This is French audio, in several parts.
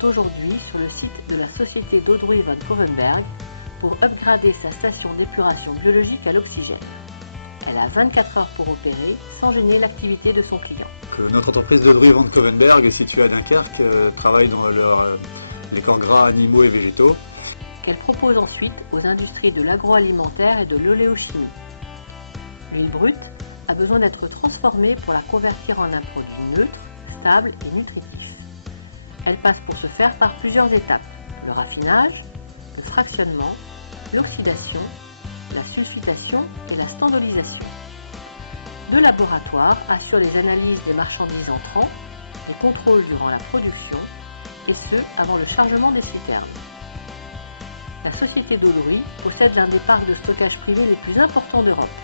sont aujourd'hui sur le site de la société d'Audruy van Cauwenberg pour upgrader sa station d'épuration biologique à l'oxygène. Elle a 24 heures pour opérer sans gêner l'activité de son client. Notre entreprise d'Audruy van Cauwenberg est située à Dunkerque, travaille dans les corps gras animaux et végétaux. Qu'elle propose ensuite aux industries de l'agroalimentaire et de l'oléochimie. L'huile brute a besoin d'être transformée pour la convertir en un produit neutre, stable et nutritif. Elle passe pour ce faire par plusieurs étapes: le raffinage, le fractionnement, l'oxydation, la sulfitation et la standardisation. Deux laboratoires assurent les analyses des marchandises entrants, les contrôles durant la production et ce avant le chargement des citernes. La société d'Audruy possède l'un des parcs de stockage privés les plus importants d'Europe,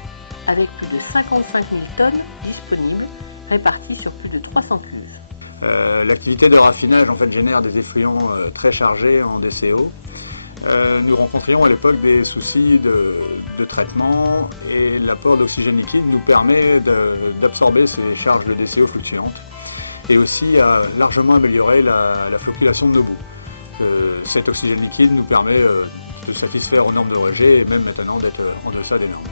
avec plus de 55 000 tonnes disponibles, réparties sur plus de 300 cuves. L'activité de raffinage génère des effluents très chargés en DCO. Nous rencontrions à l'époque des soucis de traitement et l'apport d'oxygène liquide nous permet d'absorber ces charges de DCO fluctuantes et aussi à largement améliorer la flocculation de nos boues. Cet oxygène liquide nous permet de satisfaire aux normes de rejet et même maintenant d'être en deçà des normes.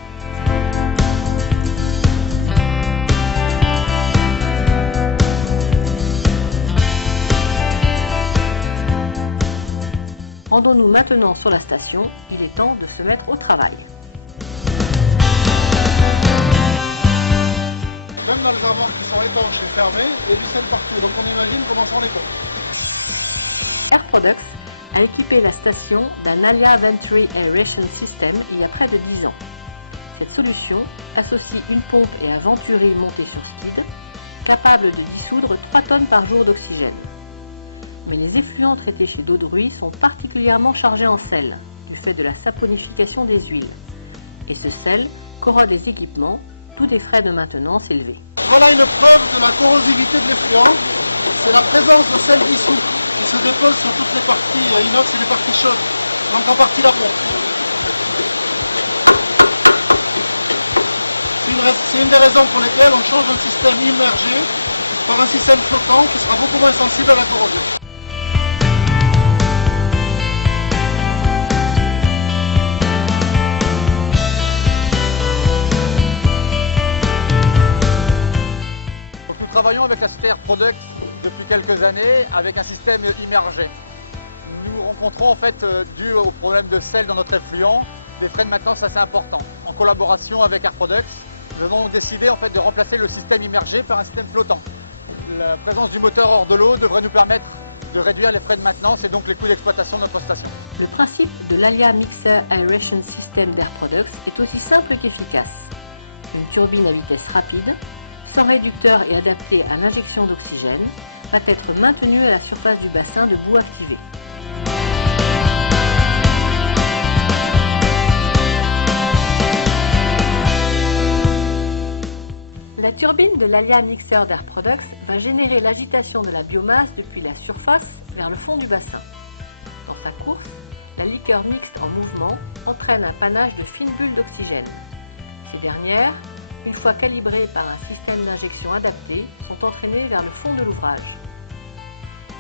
Rendons-nous maintenant sur la station, il est temps de se mettre au travail. Même dans les avoirs qui sont étanches et fermés, il y a du sel partout, donc on imagine comment ça en est. Air Products a équipé la station d'un Alia Venturi Aeration System il y a près de 10 ans. Cette solution associe une pompe et un venturi monté sur skid, capable de dissoudre 3 tonnes par jour d'oxygène. Mais les effluents traités chez d'Audruy sont particulièrement chargés en sel, du fait de la saponification des huiles. Et ce sel corrode les équipements, d'où des frais de maintenance élevés. Voilà une preuve de la corrosivité de l'effluent, c'est la présence de sel dissous qui se dépose sur toutes les parties inox et les parties chaudes, donc en partie la pompe. C'est une des raisons pour lesquelles on change un système immergé par un système flottant qui sera beaucoup moins sensible à la corrosion. Nous travaillons avec la société Air Products depuis quelques années avec un système immergé. Nous rencontrons dû au problème de sel dans notre effluent, des frais de maintenance assez importants. En collaboration avec Air Products, nous avons décidé de remplacer le système immergé par un système flottant. La présence du moteur hors de l'eau devrait nous permettre de réduire les frais de maintenance et donc les coûts d'exploitation de notre station. Le principe de l'Alia Mixer Aeration System d'Air Products est aussi simple qu'efficace. Une turbine à vitesse rapide, sans réducteur et adaptée à l'injection d'oxygène, va être maintenue à la surface du bassin de boue activé. La turbine de l'Alia Mixer d'Air Products va générer l'agitation de la biomasse depuis la surface vers le fond du bassin. Dans sa course, la liqueur mixte en mouvement entraîne un panache de fines bulles d'oxygène. Ces dernières, une fois calibrées par un système d'injection adapté, sont entraînées vers le fond de l'ouvrage.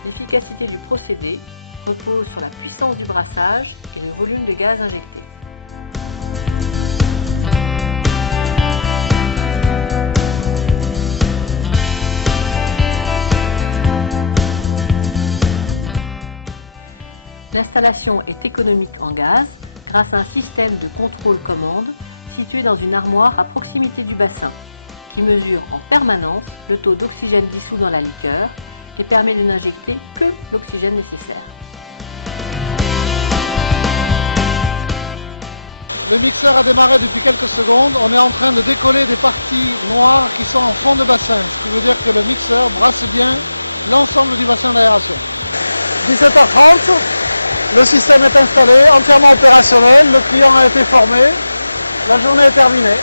L'efficacité du procédé repose sur la puissance du brassage et le volume de gaz injecté. L'installation est économique en gaz grâce à un système de contrôle-commande situé dans une armoire à proximité du bassin, qui mesure en permanence le taux d'oxygène dissous dans la liqueur et permet de n'injecter que l'oxygène nécessaire. Le mixeur a démarré depuis quelques secondes, on est en train de décoller des parties noires qui sont en fond de bassin, ce qui veut dire que le mixeur brasse bien l'ensemble du bassin d'aération. 17h30, le système est installé, entièrement opérationnel, le client a été formé, la journée est terminée.